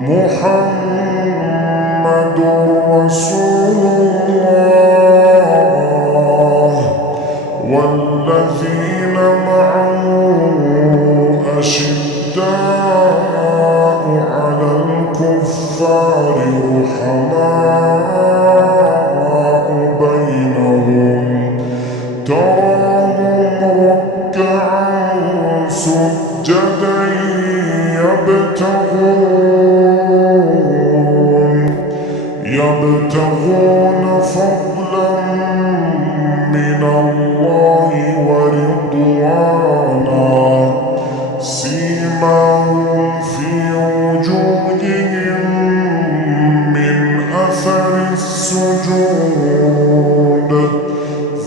محمد رسول الله والذين معه أشداء على الكفار رحماء بينهم تراهم ركعا سجدا يبتغون فضلا من الله ورضوانا سيماهم في وجوههم من أثر السجود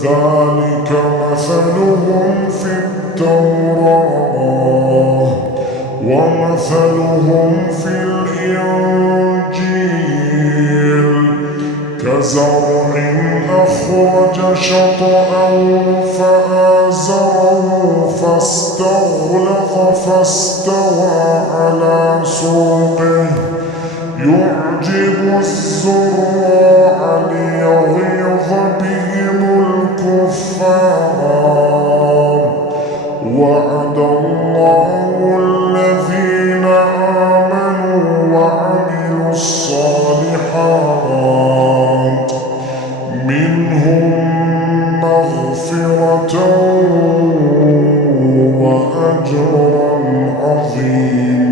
ذلك مثلهم في التوراة ومثلهم في الإنجيل كزرع أخرج شطأه فآزره فاستغلظ فاستوى على سوقه يعجب الزراع ليغيظ بهم الكفار وعد الله الذين آمنوا وعملوا الصالحات منهم مغفرة وأجرا عظيما.